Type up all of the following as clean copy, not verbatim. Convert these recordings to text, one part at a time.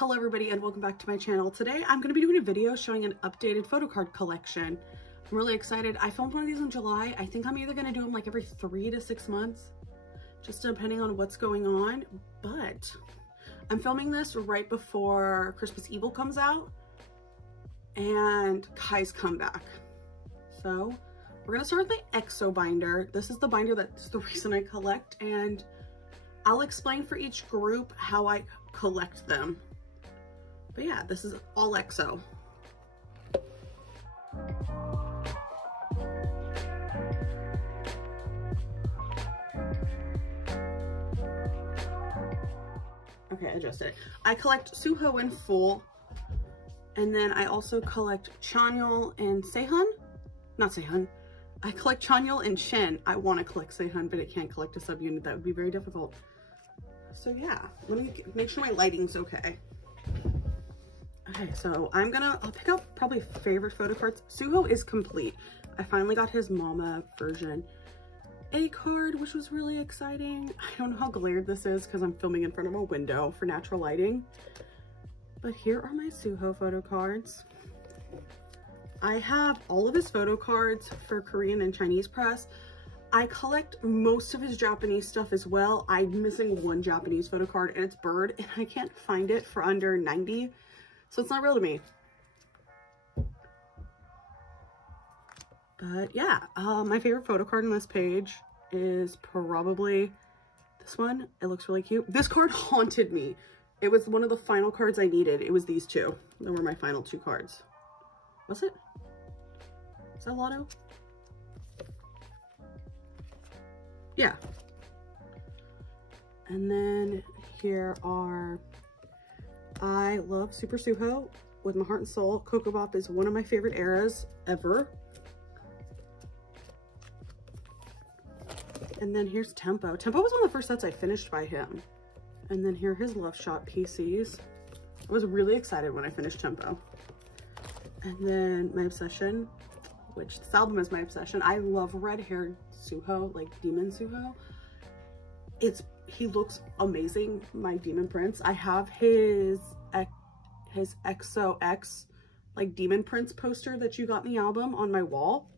Hello everybody and welcome back to my channel. Today I'm going to be doing a video showing an updated photocard collection. I'm really excited. I filmed one of these in July. I think I'm either going to do them like every 3 to 6 months, just depending on what's going on. But I'm filming this right before Christmas Evil comes out and Kai's comeback. So we're going to start with the Exo Binder. This is the binder that's the reason I collect, and I'll explain for each group how I collect them. But yeah, this is all Exo. Okay, I adjusted it. I collect Suho in full, and then I also collect Chanyeol and Sehun. Not Sehun. I collect Chanyeol and Shin. I want to collect Sehun, but it can't collect a subunit. That would be very difficult. So yeah, let me make sure my lighting's okay. Okay, so I'll pick out probably favorite photo cards. Suho is complete. I finally got his Mama version A card, which was really exciting. I don't know how glared this is because I'm filming in front of a window for natural lighting. But here are my Suho photo cards. I have all of his photo cards for Korean and Chinese press. I collect most of his Japanese stuff as well. I'm missing one Japanese photo card, and it's Bird, and I can't find it for under 90. So it's not real to me. But yeah, my favorite photo card on this page is probably this one. It looks really cute. This card haunted me. It was one of the final cards I needed. It was these two. They were my final 2 cards. Was it? Is that Lotto? Yeah. And then here are, I love Super Suho with my heart and soul. kpop is one of my favorite eras ever. And then here's Tempo. Tempo was one of the first sets I finished by him. And then here are his Love Shot PCs. I was really excited when I finished Tempo. And then my obsession, which this album is my obsession. I love red-haired Suho, like Demon Suho. He looks amazing, my Demon Prince. I have his Exo X, like Demon Prince poster that you got in the album on my wall.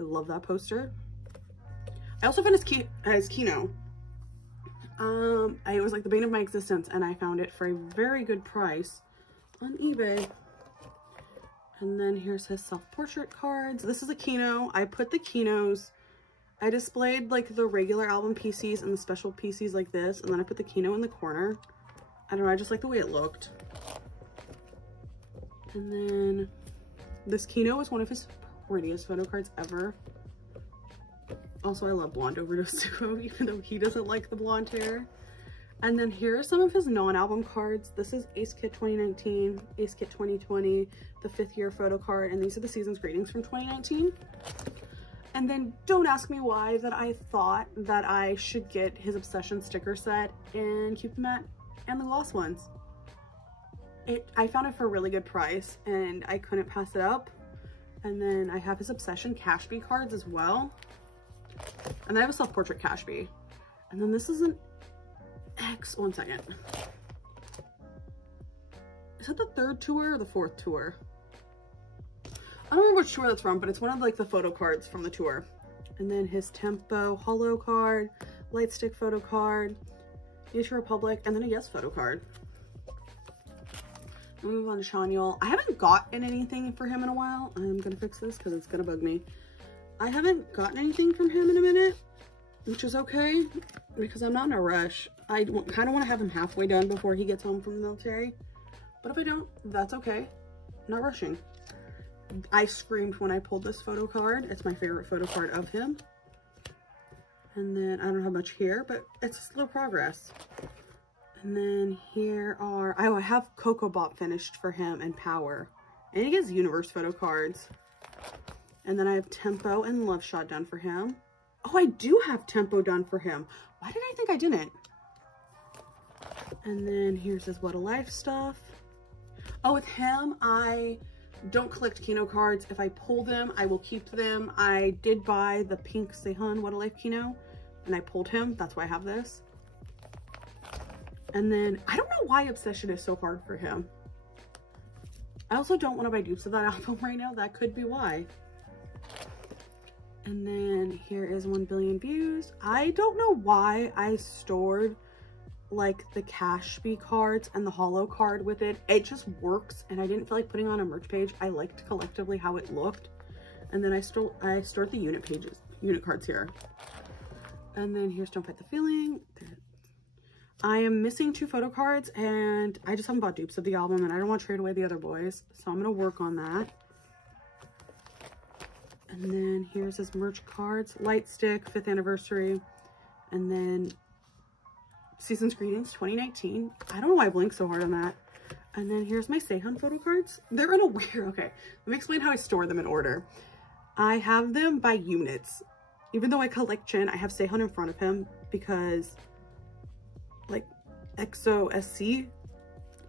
I love that poster. I also found his Kino. It was like the bane of my existence, and I found it for a very good price on eBay. And then here's his self-portrait cards. This is a Kino. I put the Kinos, I displayed like the regular album PCs and the special PCs like this, and then I put the Kino in the corner. I don't know, I just like the way it looked. And then this Kino is one of his prettiest photo cards ever. Also, I love blonde overdose Suho, even though he doesn't like the blonde hair. And then here are some of his non-album cards. This is Ace Kit 2019, Ace Kit 2020, the 5th year photo card, and these are the season's greetings from 2019. And then don't ask me why that I thought that I should get his Obsession sticker set and keep the matte and the gloss ones. I found it for a really good price and I couldn't pass it up. And then I have his Obsession Cashby cards as well. And then I have a self-portrait Cashby. And then this is an X, one second. Is that the 3rd tour or the 4th tour? I don't remember which tour that's from, but it's one of like the photo cards from the tour. And then his Tempo holo card, light stick photo card, Nature Republic, and then a Yes photo card. We'll move on to Chanyeol. I haven't gotten anything for him in a while. I'm gonna fix this because it's gonna bug me. I haven't gotten anything from him in a minute, which is okay because I'm not in a rush. I kind of want to have him halfway done before he gets home from the military, but if I don't, that's okay. I'm not rushing. I screamed when I pulled this photo card. It's my favorite photo card of him. And then I don't have much here, but it's slow progress. And then here are, I have kpop finished for him and Power, and he gets Universe photo cards. And then I have Tempo and Love Shot done for him. Oh, I do have Tempo done for him. Why did I think I didn't? And then here's his What a Life stuff. Oh, with him, I don't collect Kino cards. If I pull them, I will keep them. I did buy the pink Sehun What a Life Kino, and I pulled him. That's why I have this. And then I don't know why Obsession is so hard for him. I also don't want to buy dupes of that album right now. That could be why. And then here is 1 billion views. I don't know why I stored like the Cashby cards and the holo card with it. It just works, and I didn't feel like putting on a merch page. I liked collectively how it looked. And then I stored the unit cards here. And then here's Don't Fight the Feeling. I am missing 2 photo cards, and I just haven't bought dupes of the album, and I don't want to trade away the other boys, so I'm going to work on that. And then here's his merch cards. Light Stick, 5th anniversary, and then Season's Greetings 2019. I don't know why I blinked so hard on that. And then here's my Sehun photo cards. They're in a weird, okay, let me explain how I store them in order. I have them by units. Even though I collect Chin, I have Sehun in front of him because like Exo SC,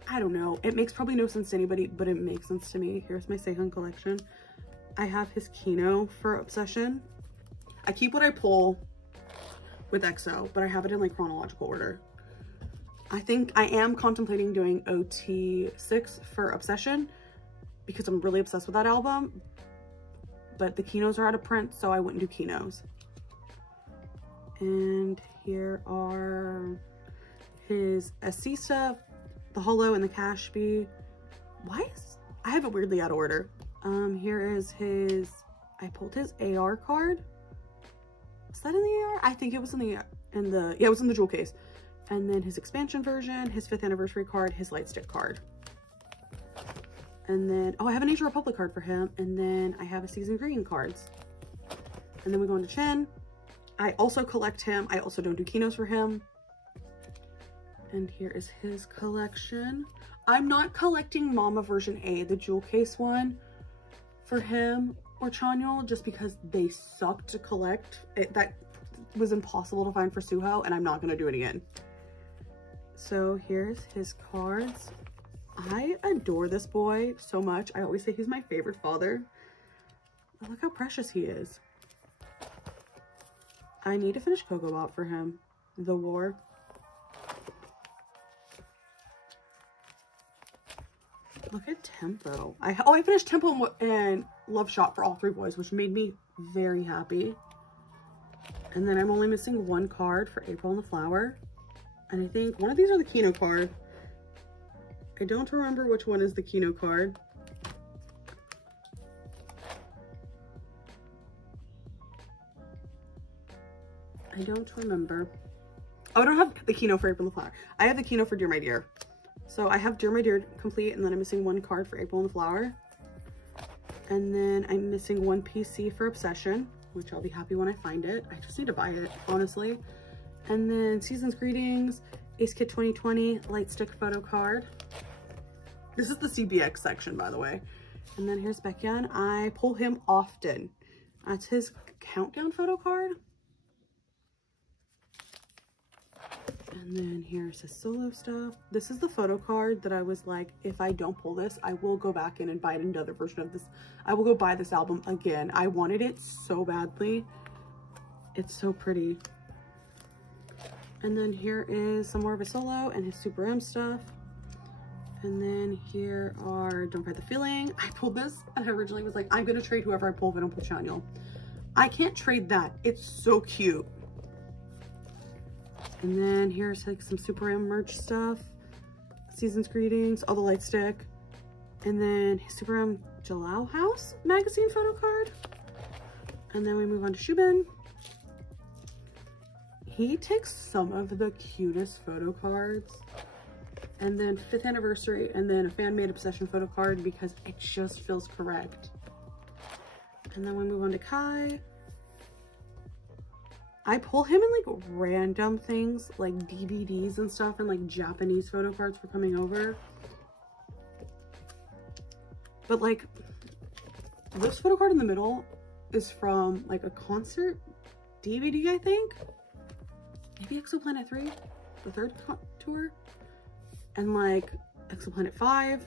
I don't know. It makes probably no sense to anybody, but it makes sense to me. Here's my Sehun collection. I have his Kino for Obsession. I keep what I pull with Exo, but I have it in like chronological order. I think I am contemplating doing OT6 for Obsession because I'm really obsessed with that album, but the Kinos are out of print, so I wouldn't do Kinos. And here are his SC stuff, the holo and the Cashby. I have it weirdly out of order. Here is his, I pulled his AR card. Was that in the AR? I think it was yeah, it was in the jewel case. And then his expansion version, his 5th anniversary card, his light stick card. And then, oh, I have an Asia Republic card for him. And then I have a Season Green cards. And then we go into Chen. I also collect him. I also don't do Kinos for him. And here is his collection. I'm not collecting Mama version A, the jewel case one, for him or Chanyeol, just because they suck to collect. That was impossible to find for Suho, and I'm not going to do it again. So here's his cards. I adore this boy so much. I always say he's my favorite father. Oh, look how precious he is. I need to finish Coco Bop for him. The War. Look at Tempo. I finished Tempo and Love Shot for all 3 boys, which made me very happy. And then I'm only missing 1 card for April and the Flower. And I think one of these are the Kino card. I don't remember which one is the Kino card. I don't remember. Oh, I don't have the Kino for April and the Flower. I have the Kino for Dear My Dear. So I have Dear My Dear complete, and then I'm missing 1 card for April and the Flower. And then I'm missing 1 PC for Obsession, which I'll be happy when I find it. I just need to buy it, honestly. And then Season's Greetings, Ace Kit 2020, Light Stick photo card. This is the CBX section, by the way. And then here's Baekhyun. I pull him often. That's his Countdown photo card. And then here's his solo stuff. This is the photo card that I was like, if I don't pull this, I will go back in and buy another version of this. I will go buy this album again. I wanted it so badly. It's so pretty. And then here is some more of his solo and his Super M stuff. And then here are Don't Fight the Feeling. I pulled this and I originally was like, I'm gonna trade whoever I pull if I don't pull Chanyeol. I can't trade that. It's so cute. And then here's like some Super M merch stuff. Season's Greetings, all the light stick. And then his Super M Jalao House magazine photo card. And then we move on to Shubin. He takes some of the cutest photo cards. And then 5th anniversary, and then a fan-made Obsession photo card because it just feels correct. And then we move on to Kai. I pull him in like random things, like DVDs and stuff, and like Japanese photo cards for coming over. But like, this photo card in the middle is from like a concert DVD, I think. Maybe Exoplanet 3, the 3rd tour. And like Exoplanet 5.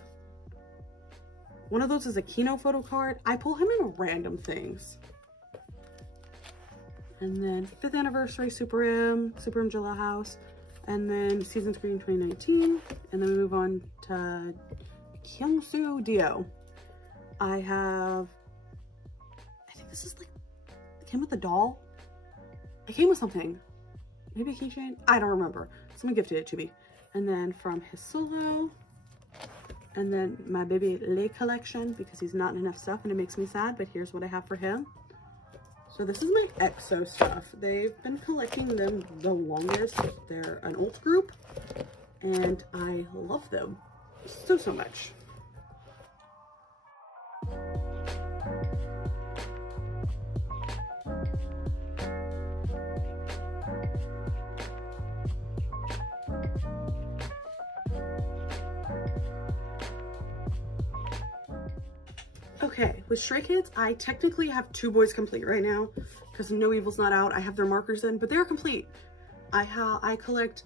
One of those is a Kino photo card. I pull him in random things. And then 5th anniversary Super M Jalao House. And then Season Screen 2019. And then we move on to Kyungsu Dio. I think this is like, it came with a doll. It came with something. Maybe a keychain? I don't remember. Someone gifted it to me. And then from his solo. And then my baby Lay collection, because he's not in enough stuff and it makes me sad, but here's what I have for him. So this is my EXO stuff. They've been collecting them the longest. They're an old group and I love them so much. Okay, with Stray Kids, I technically have 2 boys complete right now because No Evil's not out. I have their markers in, but they're complete. I collect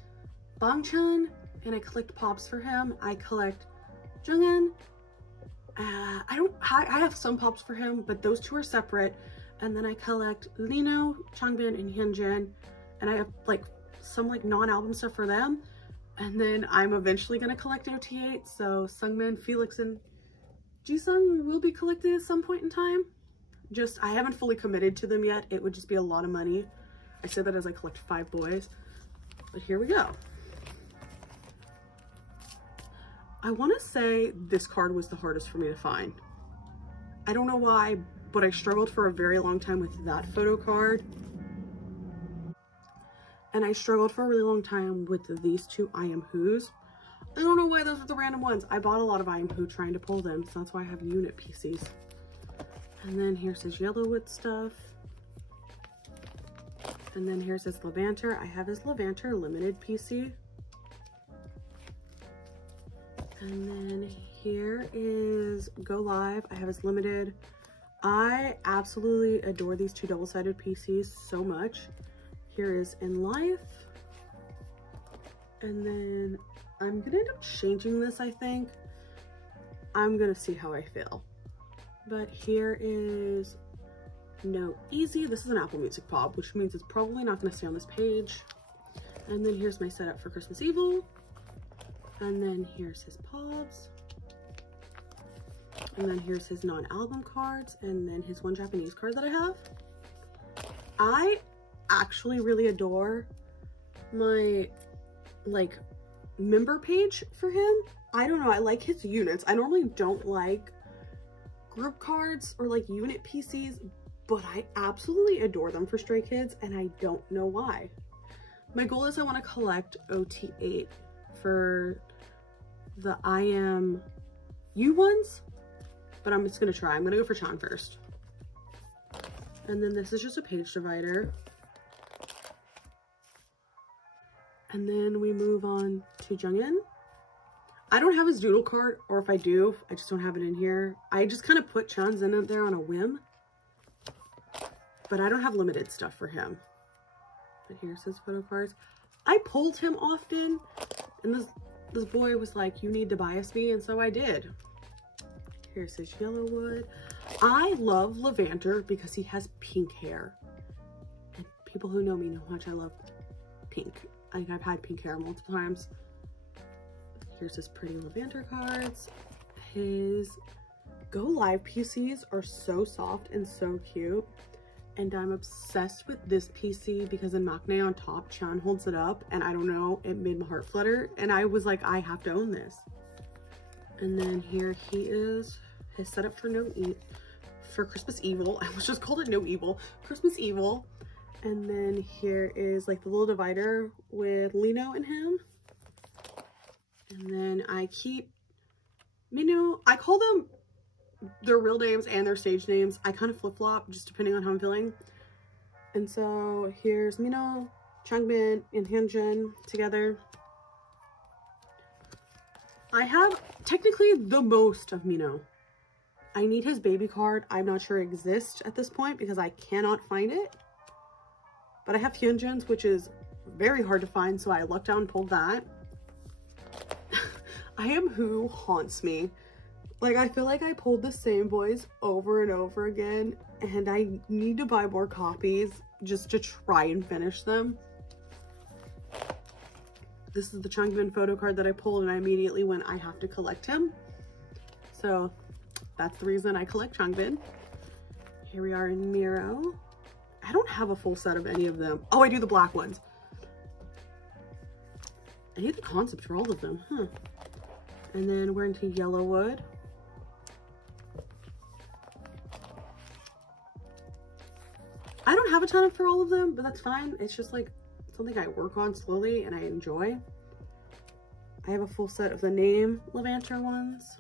Bangchan and I collect Pops for him. I collect Jungin. I have some Pops for him, but those 2 are separate. And then I collect Lino, Changbin, and Hyunjin, and I have like some like non-album stuff for them. And then I'm eventually gonna collect OT8, so Sungmin, Felix, and Jisung will be collected at some point in time. I haven't fully committed to them yet. It would just be a lot of money. I said that as I collect 5 boys, but here we go. I want to say this card was the hardest for me to find. I don't know why, but I struggled for a very long time with that photo card. And I struggled for a really long time with these 2 I Am Who's. I don't know why those are the random ones. I bought a lot of I Am Who trying to pull them, so that's why I have unit PCs. And then here's his Yellowwood stuff. And then here's his Levanter. I have his Levanter limited PC. And then here is Go Live. I have his limited. I absolutely adore these 2 double-sided PCs so much. Here is In Life. And then I'm gonna end up changing this, I think. I'm gonna see how I feel. But here is No Easy. This is an Apple Music pop, which means it's probably not gonna stay on this page. And then here's my setup for Christmas Evil. And then here's his pops. And then here's his non-album cards. And then his 1 Japanese card that I have. I actually really adore my, like, member page for him. I don't know, I like his units. I normally don't like group cards or like unit PCs, but I absolutely adore them for Stray Kids and I don't know why. My goal is I want to collect OT8 for the I Am You ones, but I'm just gonna try. I'm gonna go for Chan first. And then this is just a page divider. And then we move on to Jungin. I don't have his doodle card, or if I do, I just don't have it in here. I just kind of put Chan's in there on a whim. But I don't have limited stuff for him. But here's his photo cards. I pulled him often, and this boy was like, you need to bias me, and so I did. Here's his Yellowwood. I love Levanter because he has pink hair. And people who know me know how much I love pink. I think I've had pink hair multiple times. Here's his pretty Levanter cards. His Go Live PCs are so soft and so cute. And I'm obsessed with this PC because in Maknae on top, Chan holds it up. And I don't know, it made my heart flutter. And I was like, I have to own this. And then here he is, his setup for Christmas Evil. I almost just called it No Evil. Christmas Evil. And then here is like the little divider with Lino and him. And then I keep Mino. I call them their real names and their stage names. I kind of flip-flop just depending on how I'm feeling. And so here's Mino, Changbin, and Hyunjin together. I have technically the most of Mino. I need his baby card. I'm not sure it exists at this point because I cannot find it. But I have Hyunjin's, which is very hard to find, so I lucked out and pulled that. I Am Who haunts me. Like, I feel like I pulled the same boys over and over again, and I need to buy more copies just to try and finish them. This is the Changbin photo card that I pulled, and I immediately went, I have to collect him. So that's the reason I collect Changbin. Here we are in Miro. I don't have a full set of any of them. Oh, I do the black ones. I need the concept for all of them, huh? And then we're into Yellowwood. I don't have a ton for all of them, but that's fine. It's just like something I work on slowly and I enjoy. I have a full set of the name Levanter ones.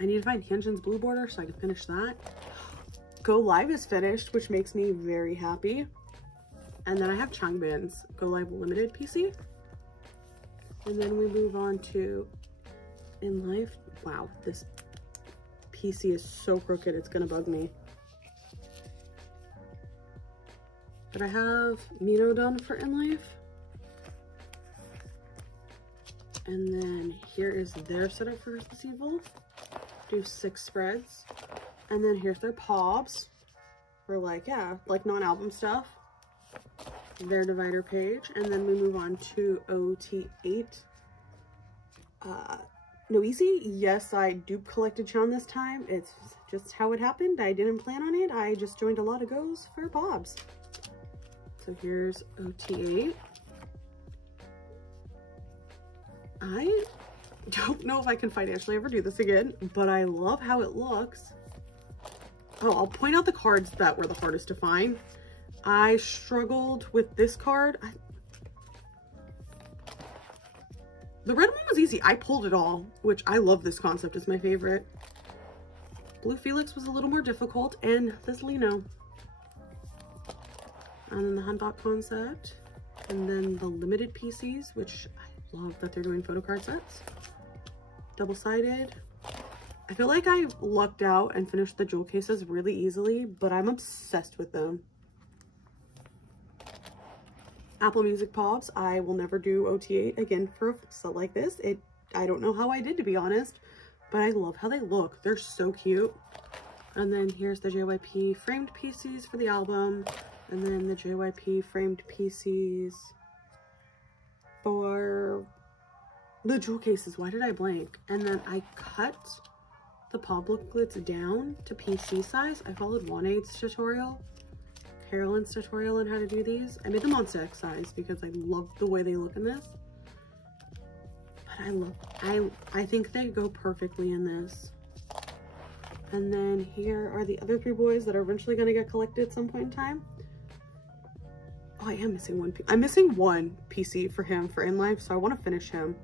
I need to find Hyunjin's blue border so I can finish that. Go Live is finished, which makes me very happy. And then I have Changbin's Go Live Limited PC. And then we move on to In Life. Wow, this PC is so crooked, it's gonna bug me. But I have Mino done for In Life. And then here is their setup for Christmas Evil. Do 6 spreads. And then here's their POBs for like, yeah, like non-album stuff. Their divider page. And then we move on to OT8. No easy. Yes, I dupe collected Chan this time. It's just how it happened. I didn't plan on it. I just joined a lot of goes for POBs. So here's OT8. I don't know if I can financially ever do this again, but I love how it looks. Oh, I'll point out the cards that were the hardest to find. I struggled with this card. The red one was easy. I pulled it all, which I love this concept. It's my favorite. Blue Felix was a little more difficult, and this Lino. And then the Hanbok concept. And then the limited PCs, which I love that they're doing photocard sets. Double-sided. I feel like I lucked out and finished the jewel cases really easily, but I'm obsessed with them. Apple Music POBs. I will never do OT8 again for a set like this. I don't know how I did, to be honest, but I love how they look. They're so cute. And then here's the JYP framed PCs for the album. And then the JYP framed PCs for the jewel cases. Why did I blank? And then I cut the POB booklets down to PC size. I followed Juanaid's tutorial, Carolyn's tutorial on how to do these. I made the Monsta X size because I love the way they look in this. But I think they go perfectly in this. And then here are the other 3 boys that are eventually going to get collected at some point in time. Oh, I am missing one. I'm missing one PC for him for In Life, so I want to finish him.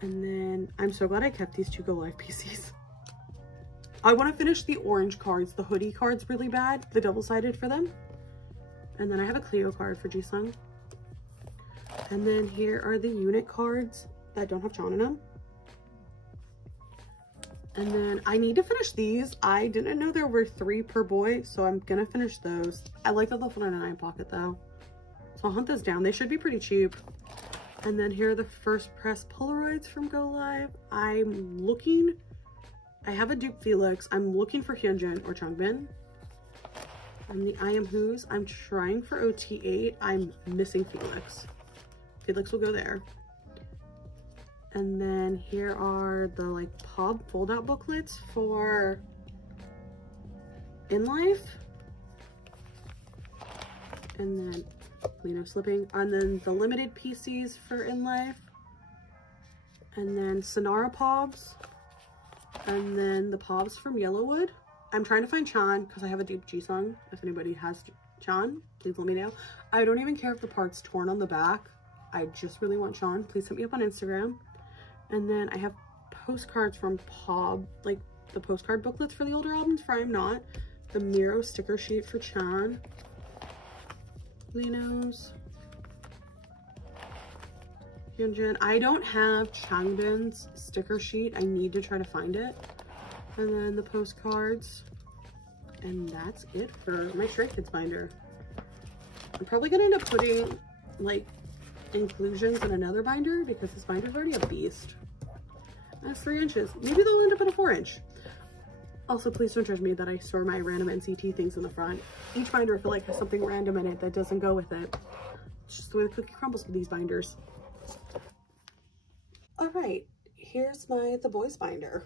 And then I'm so glad I kept these 2 Go Live PCs. I want to finish the orange cards, the hoodie cards really bad, the double-sided for them. And then I have a Cleo card for Jisung. And then here are the unit cards that don't have Chan in them. And then I need to finish these. I didn't know there were 3 per boy, so I'm gonna finish those. I like the level 99 pocket though. So I'll hunt those down. They should be pretty cheap. And then here are the first press Polaroids from Go Live. I'm looking, I have a dupe Felix. I'm looking for Hyunjin or Changbin. And the I Am Who's, I'm trying for OT8. I'm missing Felix. Felix will go there. And then here are the like POB fold out booklets for In Life. And then Lino slipping. And then the limited PCs for In Life. And then Sonara POBs. And then the POBs from Yellowwood. I'm trying to find Chan because I have a deep Jisung. If anybody has Chan, please let me know. I don't even care if the part's torn on the back. I just really want Chan. Please hit me up on Instagram. And then I have postcards from POB, like the postcard booklets for the older albums for I'm Not. The Miro sticker sheet for Chan. Lino's. Hyunjin. I don't have Changbin's sticker sheet. I need to try to find it. And then the postcards. And that's it for my Stray Kids binder. I'm probably going to end up putting like inclusions in another binder because this binder's already a beast. That's 3 inches. Maybe they'll end up in a 4 inch. Also, please don't judge me that I store my random NCT things in the front. Each binder I feel like has something random in it that doesn't go with it. It's just the way the cookie crumbles with these binders. All right, here's the boys binder.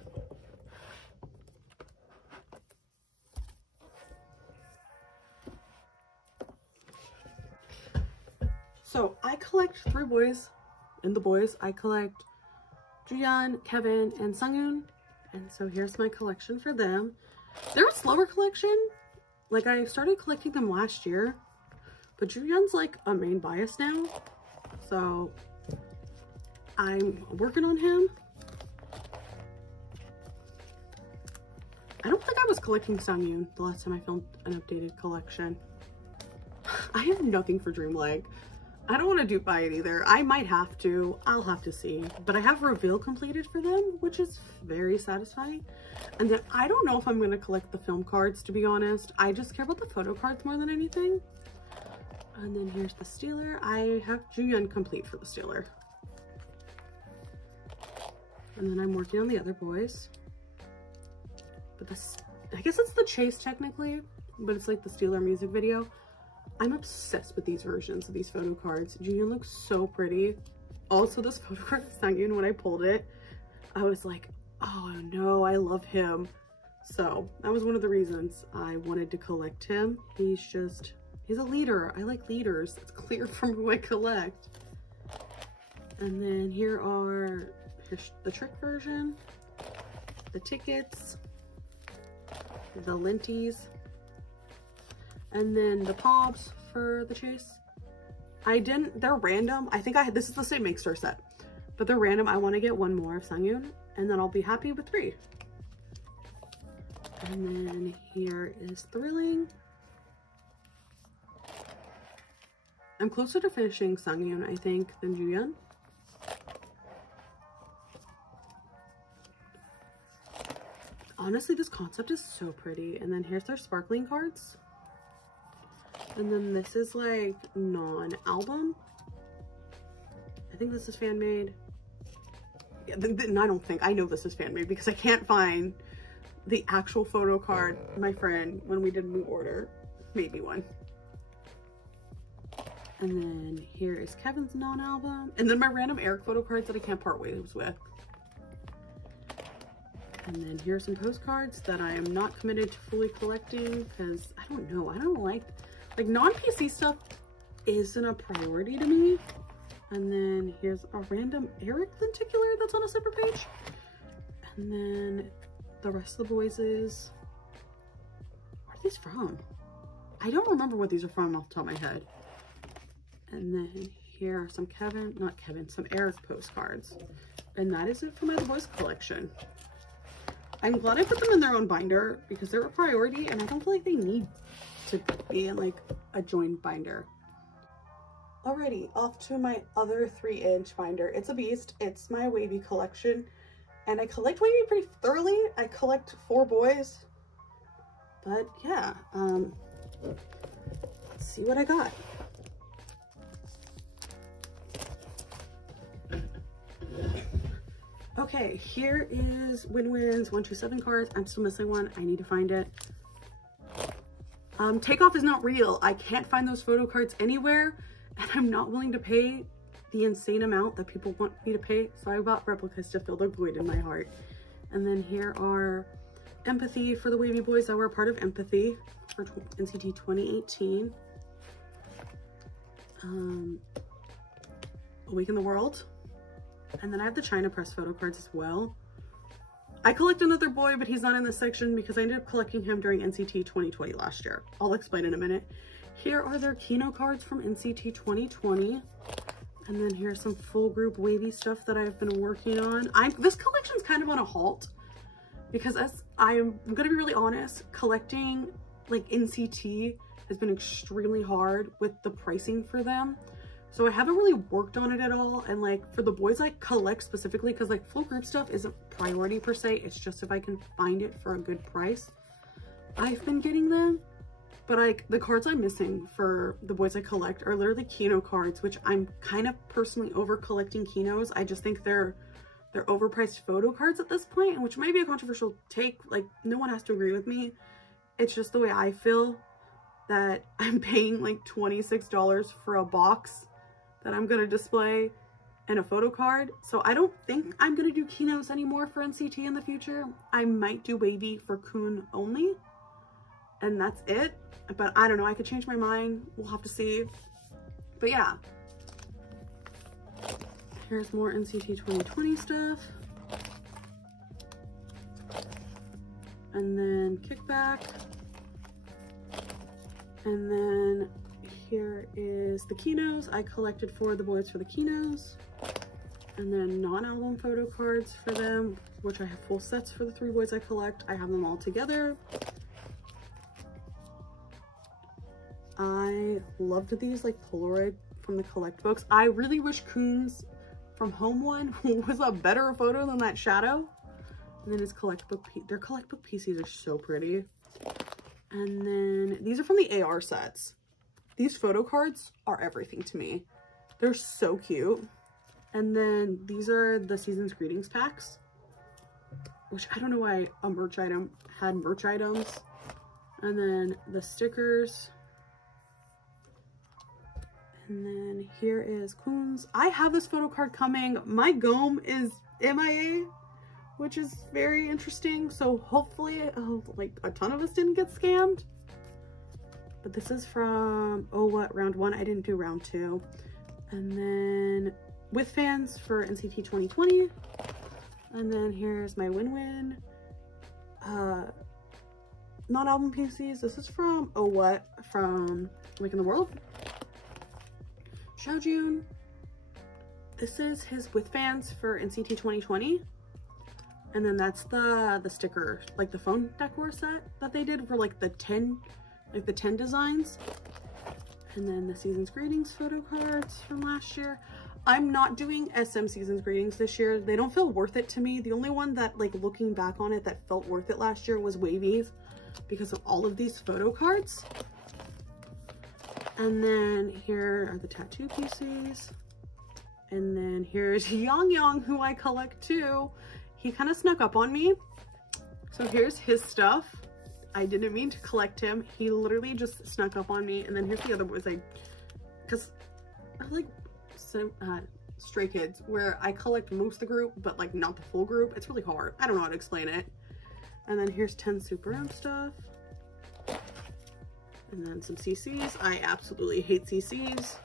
So I collect 3 boys. In the boys, I collect Juyeon, Kevin, and Sunghoon. And so here's my collection for them. They're a slower collection. Like, I started collecting them last year, but Juyeon's like a main bias now. So I'm working on him. I don't think I was collecting Sunghoon the last time I filmed an updated collection. I have nothing for Dreamleg. I don't want to dupe by it either. I might have to. I'll have to see. But I have reveal completed for them, which is very satisfying. And then I don't know if I'm going to collect the film cards, to be honest. I just care about the photo cards more than anything. And then here's the Stealer. I have Juyeon complete for the Stealer. And then I'm working on the other boys. But this, I guess it's the Chase technically, but it's like the Stealer music video. I'm obsessed with these versions of these photo cards. Juyeon looks so pretty. Also, this photo card of Sunghoon, when I pulled it, I was like, oh no, I love him. So that was one of the reasons I wanted to collect him. He's a leader. I like leaders. It's clear from who I collect. And then here's the trick version, the tickets, the linties, and then the pobs for the Chase. They're random. I think this is the same Make Star set, but they're random. I want to get 1 more of Sunghoon, and then I'll be happy with 3. And then here is Thrilling. I'm closer to finishing Sunghoon, I think, than Juyeon. Honestly, this concept is so pretty. And then here's their sparkling cards. And then this is like non-album. I think this is fan made. Yeah, I don't think, I know this is fan made because I can't find the actual photo card. My friend, when we did Mood Order, made me one. And then here is Kevin's non-album. And then my random Eric photo cards that I can't part ways with. And then here's some postcards that I am not committed to fully collecting because I don't know. I don't like non-PC stuff isn't a priority to me. And then here's a random Eric lenticular that's on a separate page. And then the rest of the boys is, where are these from? I don't remember what these are from off the top of my head. And then here are some some Eric postcards. And that is it for my boys collection. I'm glad I put them in their own binder because they're a priority and I don't feel like they need to be in like a joined binder. Alrighty, off to my other 3-inch binder. It's a beast. It's my wavy collection and I collect wavy pretty thoroughly. I collect 4 boys, but yeah, let's see what I got. Okay, here is Win-Win's 127 cards. I'm still missing one. I need to find it. Takeoff is not real. I can't find those photo cards anywhere, and I'm not willing to pay the insane amount that people want me to pay, so I bought replicas to fill the void in my heart. And then here are Empathy for the wavy boys that were a part of Empathy for NCT 2018. Awaken the World. And then I have the China Press photo cards as well. I collect another boy, but he's not in this section because I ended up collecting him during NCT 2020 last year. I'll explain in a minute. Here are their Kino cards from NCT 2020. And then here's some full group wavy stuff that I've been working on. This collection's kind of on a halt because I'm gonna be really honest, collecting like NCT has been extremely hard with the pricing for them. So I haven't really worked on it at all. And like for the boys I collect specifically, because like full group stuff isn't priority per se. It's just if I can find it for a good price, I've been getting them. But like the cards I'm missing for the boys I collect are literally Kino cards, which I'm kind of personally over collecting Kinos. I just think they're they're overpriced photo cards at this point, which might be a controversial take. Like, no one has to agree with me. It's just the way I feel, that I'm paying like $26 for a box that I'm gonna display and a photo card. So I don't think I'm gonna do keynotes anymore for NCT in the future. I might do wavy for Kun only, and that's it. But I don't know, I could change my mind. We'll have to see. But yeah, here's more NCT 2020 stuff. And then Kickback. And then here is the Kinos. I collected 4 of the boys for the Kinos. And then non-album photo cards for them, which I have full sets for the 3 boys I collect. I have them all together. I loved these like Polaroid from the collect books. I really wish Kun's from Home one was a better photo than that shadow. And then his collect book, their collect book pieces are so pretty. And then these are from the AR sets. These photo cards are everything to me. They're so cute. And then these are the Season's Greetings packs, which I don't know why a merch item had merch items. And then the stickers. And then here is Kun's. I have this photo card coming. My Gome is MIA, which is very interesting. So hopefully, like a ton of us didn't get scammed. But this is from, oh, what, round 1? I didn't do round 2. And then with fans for NCT 2020. And then here's my win-win. Non-album PCs. This is from, oh, what, from Wake in the World. Xiaojun. This is his with fans for NCT 2020. And then that's the sticker, like the phone decor set that they did for like the 10 designs. And then the Season's Greetings photo cards from last year. I'm not doing SM Season's Greetings this year. They don't feel worth it to me. The only one that, like, looking back on it, that felt worth it last year was Wavy's, because of all of these photo cards. And then here are the tattoo pieces. And then here's Yang, who I collect too. He kind of snuck up on me. So here's his stuff. I didn't mean to collect him. He literally just snuck up on me. And then here's the other boys. Because I like Stray Kids, where I collect most of the group, but like not the full group. It's really hard. I don't know how to explain it. And then here's 10 Super M stuff. And then some CCs. I absolutely hate CCs.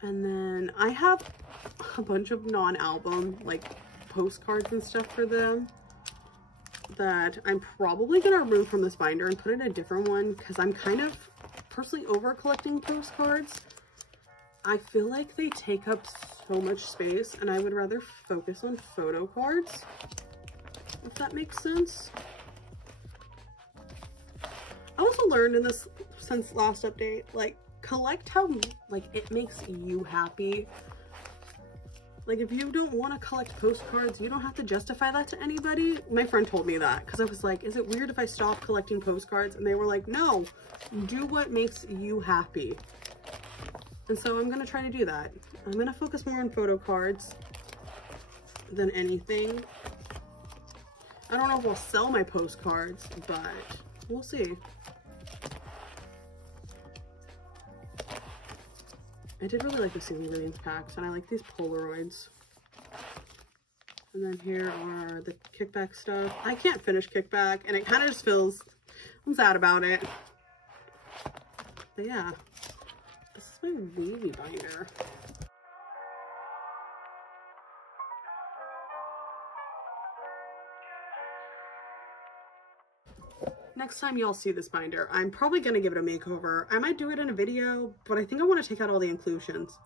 And then I have a bunch of non-album, like, postcards and stuff for them that I'm probably gonna remove from this binder and put in a different one, because I'm kind of personally over collecting postcards. I feel like they take up so much space, and I would rather focus on photo cards, if that makes sense. I also learned in this, since last update, like, collect how, like, it makes you happy. Like, if you don't want to collect postcards, you don't have to justify that to anybody. My friend told me that, because I was like, is it weird if I stop collecting postcards? And they were like, no, do what makes you happy. And so I'm going to try to do that. I'm going to focus more on photo cards than anything. I don't know if I'll sell my postcards, but we'll see. I did really like the Season's Greetings packs, and I like these Polaroids. And then here are the Kickback stuff. I can't finish Kickback, and it kind of just feels, I'm sad about it. But yeah, this is my wavy binder. Next time y'all see this binder, I'm probably going to give it a makeover. I might do it in a video, but I think I want to take out all the inclusions,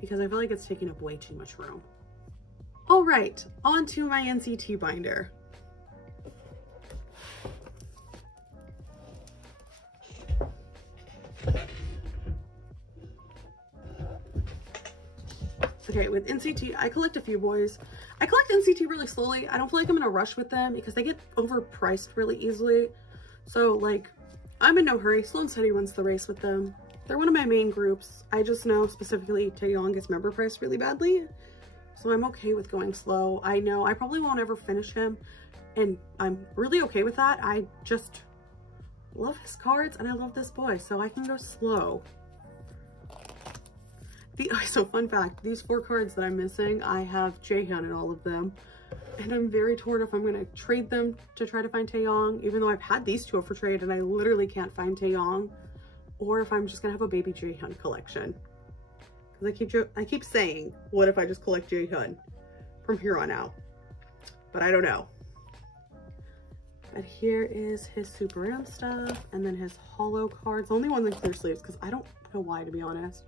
because I feel like it's taking up way too much room. All right, on to my NCT binder. Okay, with NCT, I collect a few boys. I collect NCT really slowly. I don't feel like I'm in a rush with them because they get overpriced really easily. So, like, I'm in no hurry. Slow and steady wins the race with them. They're one of my main groups. I just know specifically Taeyong gets member priced really badly. So I'm okay with going slow. I know I probably won't ever finish him, and I'm really okay with that. I just love his cards and I love this boy, so I can go slow. So fun fact, these 4 cards that I'm missing, I have Jaehyun in all of them. And I'm very torn if I'm going to trade them to try to find Taeyong, even though I've had these 2 for trade and I literally can't find Taeyong, or if I'm just going to have a baby Jaehyun collection. Because I keep saying, what if I just collect Jaehyun from here on out? But I don't know. But here is his Super Ram stuff, and then his holo cards. The only ones in clear sleeves, because I don't know why, to be honest.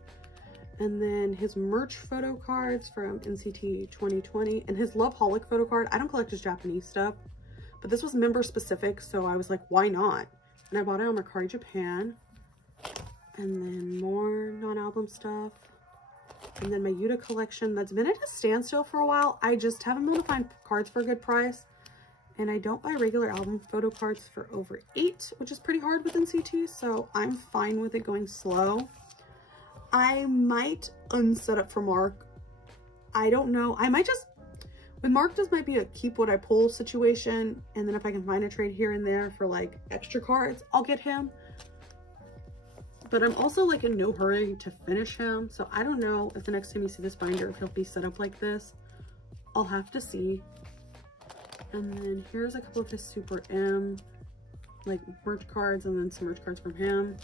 And then his merch photo cards from NCT 2020 and his Loveholic photo card. I don't collect his Japanese stuff, but this was member specific, so I was like, why not? And I bought it on Mercari Japan. And then more non-album stuff. And then my Yuta collection that's been at a standstill for a while. I just haven't been able to find cards for a good price. And I don't buy regular album photo cards for over 8, which is pretty hard with NCT, so I'm fine with it going slow. I might unset up for Mark. I don't know. I might just, with Mark, this might be a keep what I pull situation. And then if I can find a trade here and there for like extra cards, I'll get him. But I'm also like in no hurry to finish him. So I don't know if the next time you see this binder, if he'll be set up like this. I'll have to see. And then here's a couple of his Super M, like merch cards, and then some merch cards from him.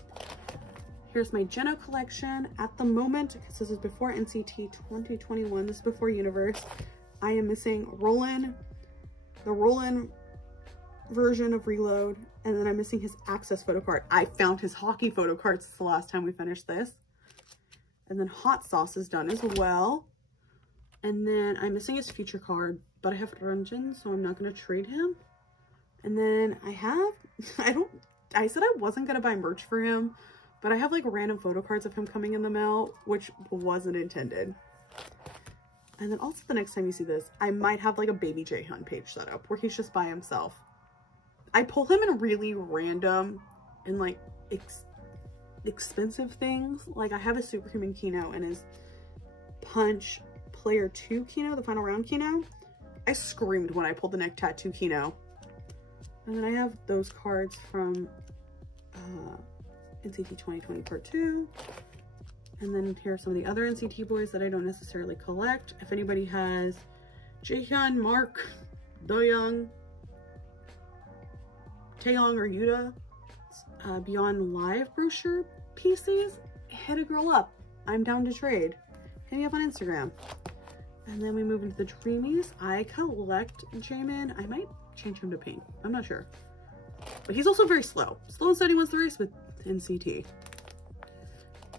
Here's my Jeno collection. At the moment, because this is before NCT 2021, this is before Universe, I am missing the Roland version of Reload, and then I'm missing his Access photo card. I found his hockey photo card since the last time we finished this. And then Hot Sauce is done as well. And then I'm missing his feature card, but I have Ranjin, so I'm not going to trade him. And then I have, I said I wasn't going to buy merch for him, but I have like random photo cards of him coming in the mail, which wasn't intended. And then also the next time you see this, I might have like a baby Jaehyun page set up where he's just by himself. I pull him in really random and like expensive things. Like I have a Superhuman Kino and his Punch Player 2 Kino, the final round Kino. I screamed when I pulled the neck tattoo Kino. And then I have those cards from NCT 2020 Part 2. And then here are some of the other NCT boys that I don't necessarily collect. If anybody has Jaehyun, Mark, Doyoung, Taeyong, or Yuta Beyond Live brochure pieces, hit a girl up. I'm down to trade. Hit me up on Instagram. And then we move into the Dreamies. I collect Jaemin. I might change him to pink. I'm not sure. But he's also very slow. Slow and steady wins the race with NCT.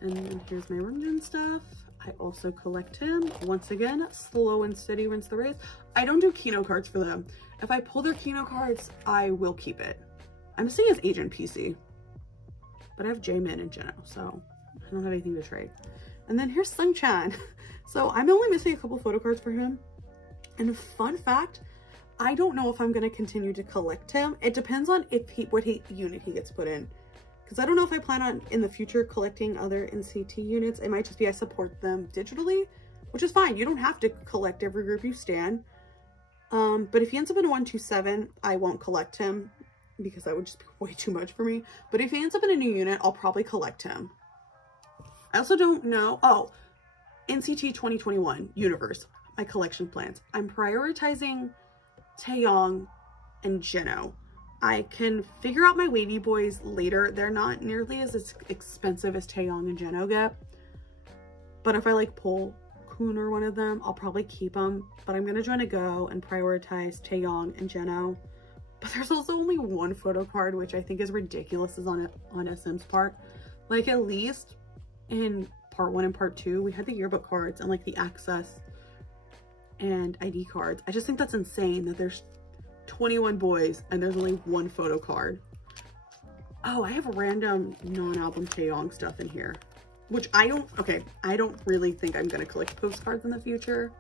And then here's my Runjin stuff. I also collect him. Once again, slow and steady wins the race. I don't do Kino cards for them. If I pull their Kino cards, I will keep it. I'm seeing his Agent PC. But I have Jaemin and Jeno, so I don't have anything to trade. And then here's Sungchan. So I'm only missing a couple photo cards for him. And fun fact, I don't know if I'm going to continue to collect him. It depends on what unit he gets put in. Because I don't know if I plan on in the future collecting other NCT units. It might just be I support them digitally, which is fine. You don't have to collect every group you stan. But if he ends up in a 127, I won't collect him because that would just be way too much for me. But if he ends up in a new unit, I'll probably collect him. I also don't know. Oh, NCT 2021 Universe, my collection plans. I'm prioritizing Taeyong and Jeno. I can figure out my wavy boys later. They're not nearly as expensive as Taeyong and Jeno get. But if I like pull Kun or one of them, I'll probably keep them. But I'm going to try to go and prioritize Taeyong and Jeno. But there's also only one photo card, which I think is ridiculous, is on SM's part. Like, at least in part 1 and part 2, we had the yearbook cards and like the access and ID cards. I just think that's insane that there's 21 boys and there's only one photo card. Oh, I have random non-album Taeyong stuff in here, which I don't really think I'm gonna collect postcards in the future.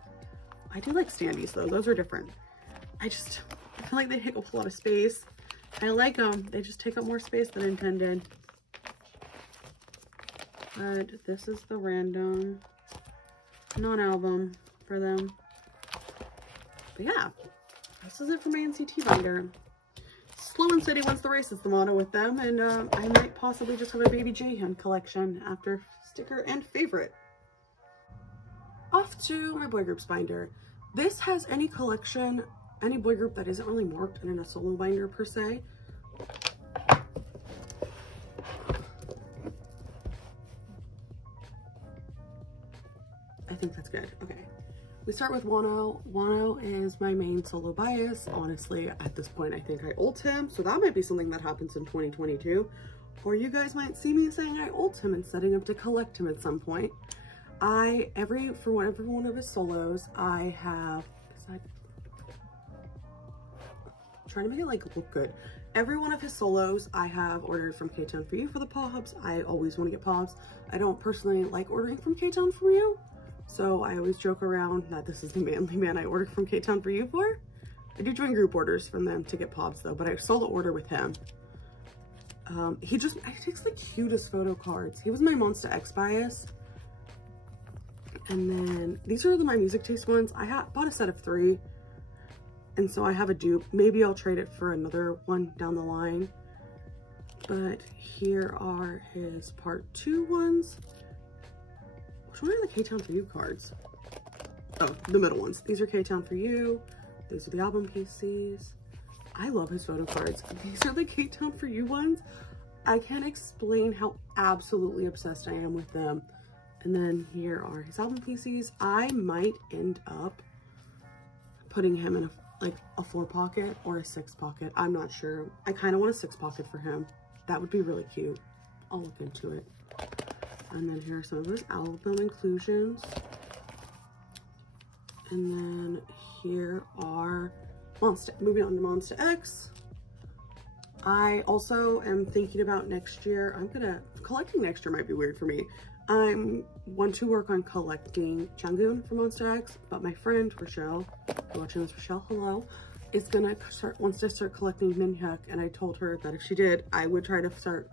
I do like standees though, those are different. I feel like they take up a lot of space. I like them, they just take up more space than intended. But this is the random non-album for them. But yeah, this is it for my Nct Binder. Slow and steady wins the race is the motto with them, and I might possibly just have a baby J-Hen collection after sticker and favorite. Off to my boy groups binder. This has any collection, any boy group that isn't really marked and in a solo binder per se. I think that's good. Okay. We start with Wano. Wano is my main solo bias. Honestly, at this point, I think I ult him. So that might be something that happens in 2022. Or you guys might see me saying I ult him and setting up to collect him at some point. For every one of his solos, I have, trying to make it like look good. Every one of his solos I have ordered from K-Town for you for the pops. I always want to get pops. I don't personally like ordering from K-Town for you. So I always joke around that this is the manly man I ordered from K-Town for you for. I do join group orders from them to get pops though, but I solo order with him. He takes the cutest photo cards. He was my Monsta X bias. And then these are my music taste ones. I bought a set of 3. And so I have a dupe. Maybe I'll trade it for another one down the line. But here are his part 2 ones. Which one are the K-Town for You cards? Oh, the middle ones. These are K-Town for You. These are the album PCs. I love his photo cards. These are the K-Town for You ones. I can't explain how absolutely obsessed I am with them. And then here are his album PCs. I might end up putting him in a 4 pocket or a 6 pocket. I'm not sure. I kind of want a 6 pocket for him. That would be really cute. I'll look into it. And then here are some of his album inclusions. And then here are moving on to Monsta X. I also am thinking about next year. Collecting next year might be weird for me. I want to work on collecting Changun from Monsta X, but my friend Rochelle, if you're watching this, Rochelle, hello, wants to start collecting Minhyuk, and I told her that if she did, I would try to start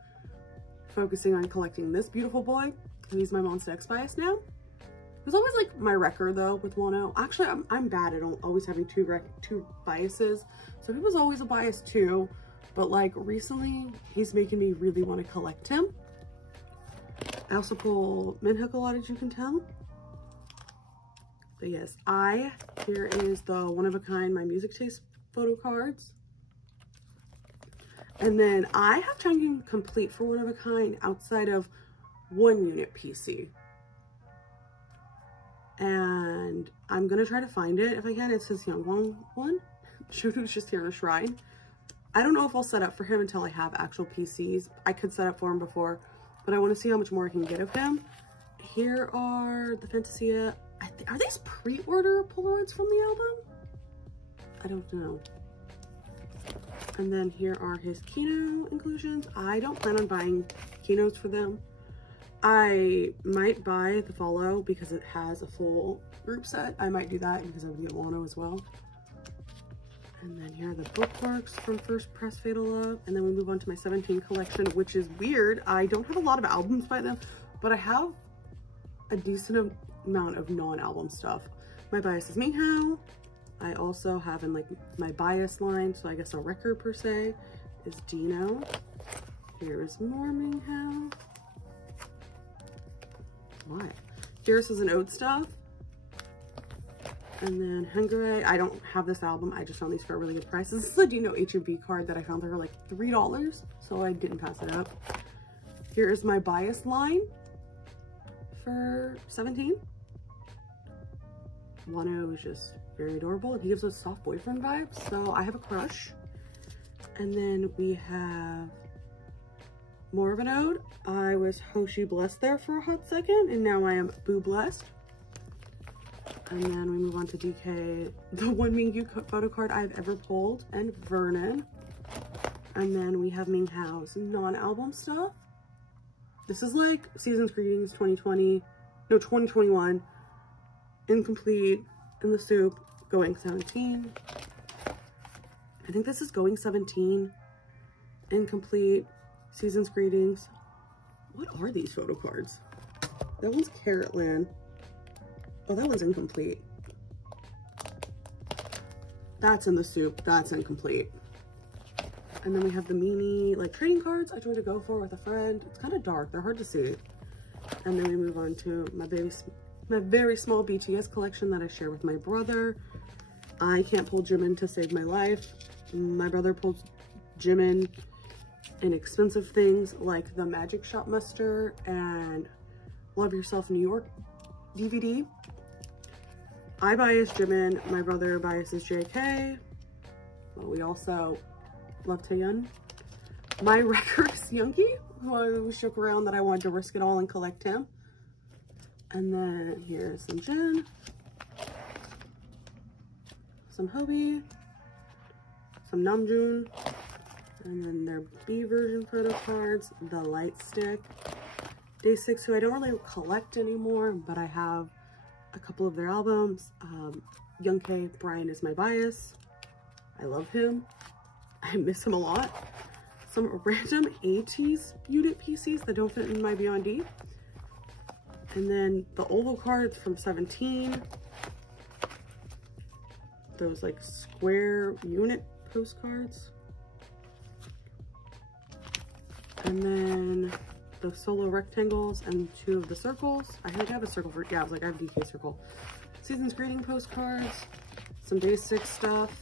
focusing on collecting this beautiful boy, and he's my Monsta X bias now. It was always like my record though with Wano. Actually, I'm bad at always having two biases, so he was always a bias too, but like recently, he's making me really want to collect him. I also pull Minhyuk a lot, as you can tell. But yes, here is the one of a kind, my music taste photo cards. And then I have Changyun complete for one of a kind outside of 1 unit PC. And I'm gonna try to find it if I can. It's his Youngwon one. Shudu's just here in a shrine. I don't know if I'll set up for him until I have actual PCs. I could set up for him before, but I want to see how much more I can get of him. Here are the Fantasia. Are these pre-order Polaroids from the album? I don't know. And then here are his Kino inclusions. I don't plan on buying Kinos for them. I might buy the Follow because it has a full group set. I might do that because I would get Wano as well. And then here are the bookmarks from First Press Fatal Love. And then we move on to my 17 collection, which is weird. I don't have a lot of albums by them, but I have a decent amount of non-album stuff. My bias is Minghao. I also have in like my bias line, so I guess a record per se, is Dino. Here is more Minghao. What? Here's is an ode stuff. And then Hungary, I don't have this album. I just found these for a really good price. This is a Dino H&B card that I found. They were like $3, so I didn't pass it up. Here is my bias line for 17. Wano is just very adorable. He gives us soft boyfriend vibes, so I have a crush. And then we have more of an ode. I was Hoshi blessed there for a hot second, and now I am Boo blessed. And then we move on to DK, the one Mingyu photo card I've ever pulled, and Vernon. And then we have Minghao's non-album stuff. This is like Season's Greetings 2021, Incomplete, In the Soup, Going 17. I think this is Going 17, Incomplete, Season's Greetings. What are these photo cards? That one's Carrotland. Oh, that one's Incomplete. That's in the soup. That's incomplete. And then we have the mini like trading cards I tried to go for with a friend. It's kind of dark. They're hard to see. And then we move on to my very small BTS collection that I share with my brother. I can't pull Jimin to save my life. My brother pulls Jimin in expensive things like the Magic Shop Muster and Love Yourself New York DVD. I bias Jimin, my brother biases JK, but we also love Taeyeon. My record is Yoongi, who I was shook around that I wanted to risk it all and collect him. And then here's some Jin, some Hobie, some Namjoon, and then their B version photo cards, the Light Stick, Day 6, who I don't really collect anymore, but I have a couple of their albums. Youngtae, Brian is my bias. I love him. I miss him a lot. Some random 80s unit PCs that don't fit in my Beyond D. And then the oval cards from 17. Those like square unit postcards. And then the solo rectangles and 2 of the circles. I think I have a circle for, yeah, I was like, I have DK circle. Season's greeting postcards, some Day 6 stuff,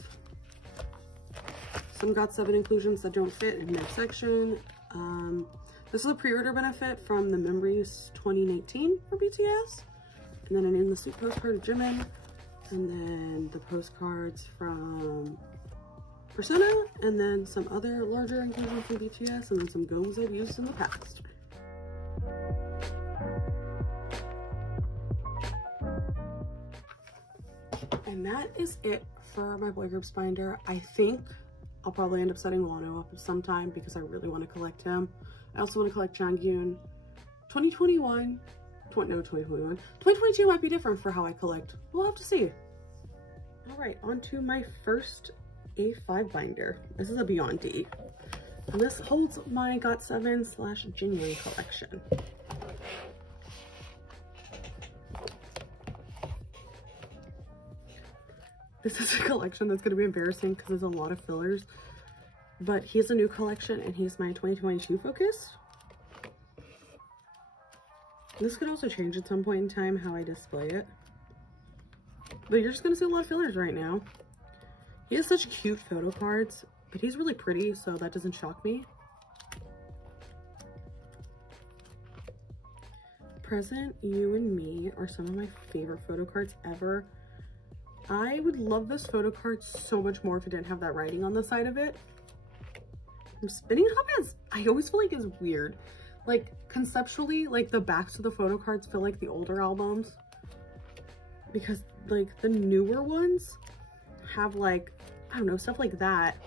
some GOT7 inclusions that don't fit in their section. This is a pre-order benefit from the Memories 2019 for BTS. And then an In the Soup postcard of Jimin. And then the postcards from Persona. And then some other larger inclusions from BTS. And then some gomes I've used in the past. And that is it for my boy groups binder. I think I'll probably end up setting Wano up sometime because I really want to collect him. I also want to collect Janghyun. 2022 might be different for how I collect. We'll have to see. All right, on to my first A5 binder. This is a Beyond D. And this holds my GOT7 / Genuine collection. This is a collection that's going to be embarrassing because there's a lot of fillers. But he has a new collection and he's my 2022 focus. This could also change at some point in time how I display it. But you're just going to see a lot of fillers right now. He has such cute photo cards, but he's really pretty, so that doesn't shock me. Present, You and Me are some of my favorite photo cards ever. I would love this photo card so much more if it didn't have that writing on the side of it. Spinning top is, I always feel like is weird. Like conceptually, like the backs of the photo cards feel like the older albums. Because like the newer ones have like, I don't know, stuff like that.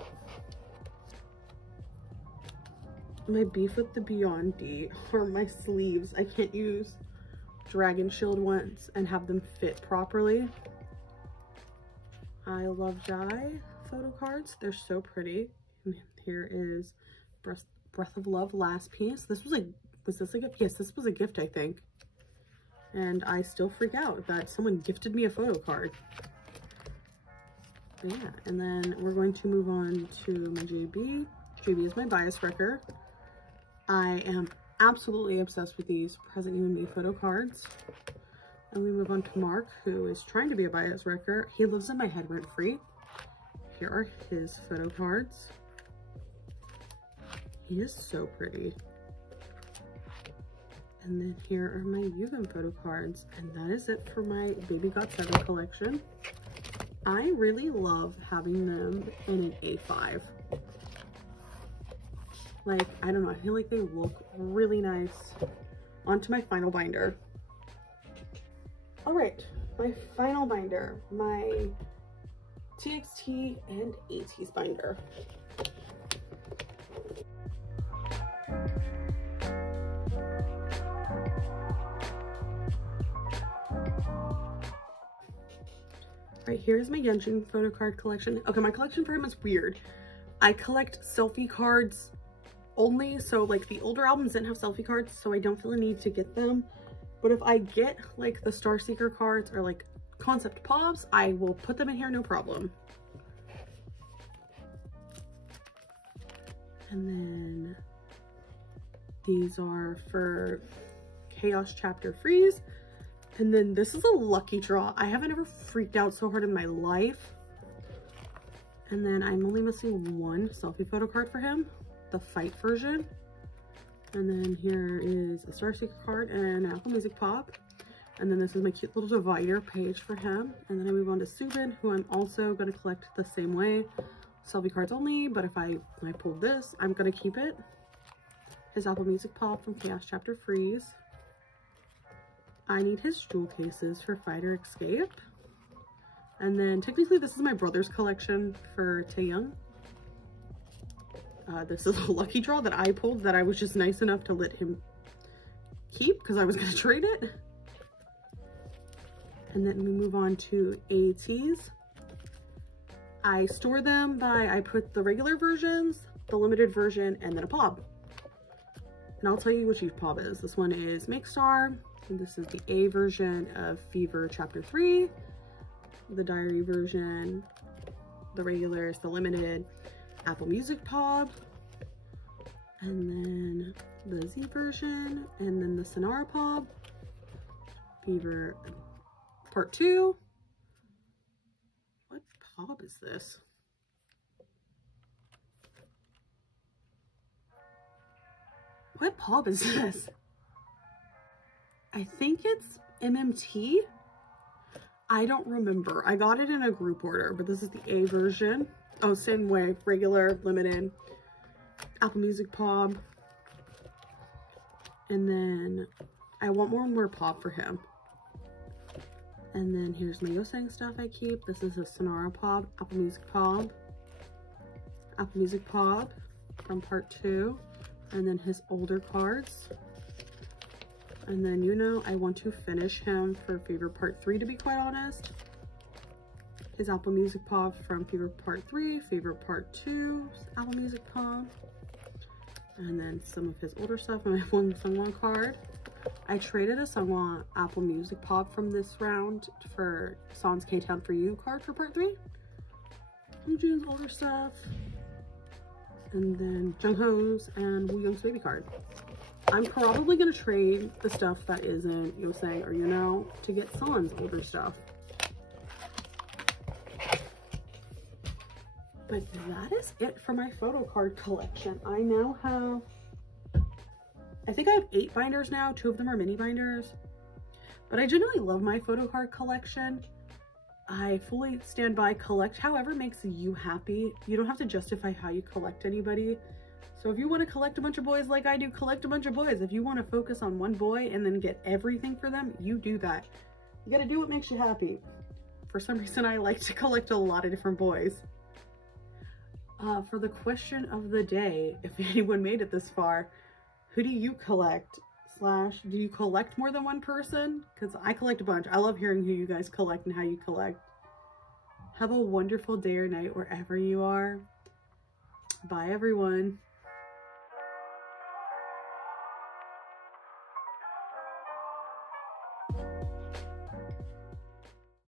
My beef with the Beyond D are my sleeves. I can't use Dragon Shield ones and have them fit properly. I love Jai photo cards. They're so pretty. And here is Breath of Love last piece. This was like, was this a gift? Yes, this was a gift, I think. And I still freak out that someone gifted me a photo card. But yeah, and then we're going to move on to my JB. JB is my bias wrecker. I am absolutely obsessed with these Present You and Me photo cards. And we move on to Mark, who is trying to be a bias wrecker. He lives in my head rent free. Here are his photo cards. He is so pretty. And then here are my Yuvin photo cards. And that is it for my Baby GOT7 collection. I really love having them in an A5. Like, I don't know, I feel like they look really nice. On to my final binder. All right, my final binder, my TXT and 80s binder. Right, here's my Yenshin photo card collection. Okay, my collection for him is weird. I collect selfie cards only, so like the older albums didn't have selfie cards, so I don't feel a need to get them. But if I get like the Star Seeker cards or like concept pops, I will put them in here, no problem. And then these are for Chaos Chapter Freeze. And then this is a lucky draw. I haven't ever freaked out so hard in my life. And then I'm only missing one selfie photo card for him, the Fight version. And then here is a Starseeker card and an Apple Music Pop. And then this is my cute little divider page for him. And then I move on to Subin, who I'm also going to collect the same way. Selfie cards only, but if I pull this, I'm going to keep it. His Apple Music Pop from Chaos Chapter Freeze. I need his jewel cases for Fighter Escape. And then technically this is my brother's collection for Taeyoung. This is a lucky draw that I pulled that I was just nice enough to let him keep because I was going to trade it. And then we move on to ATs. I store them by, I put the regular versions, the limited version, and then a POB. And I'll tell you which each POB is. This one is Make Star. And this is the A version of Fever Chapter 3. The diary version, the regular is the limited Apple Music POB. And then the Z version, and then the Sonara POB. Fever Part 2. What POB is this? What POB is this? I think it's MMT. I don't remember. I got it in a group order, but this is the A version. Oh, same way. Regular, limited, Apple Music POB. And then I want one more POB for him. And then here's my Yosang stuff I keep. This is a Sonara POB, Apple Music POB, Apple Music POB from Part 2. And then his older cards. And then, you know, I want to finish him for Fever Part 3, to be quite honest. His Apple Music POB from Fever Part 3, Fever Part 2, Apple Music POB. And then some of his older stuff. And I have one Sungwon card. I traded a Sungwon Apple Music POB from this round for Son's K-Town For You card for Part 3. Woojin's older stuff. And then Jungho's and Wooyoung's baby card. I'm probably going to trade the stuff that isn't Yosang or Yuno to get Son's older stuff. But that is it for my photo card collection. I now have, I think I have 8 binders now. 2 of them are mini binders. But I generally love my photo card collection. I fully stand by collect however makes you happy. You don't have to justify how you collect anybody. So if you want to collect a bunch of boys like I do, collect a bunch of boys. If you want to focus on one boy and then get everything for them, you do that. You got to do what makes you happy. For some reason, I like to collect a lot of different boys. For the question of the day, if anyone made it this far, who do you collect? / do you collect more than one person? Because I collect a bunch. I love hearing who you guys collect and how you collect. Have a wonderful day or night wherever you are. Bye, everyone.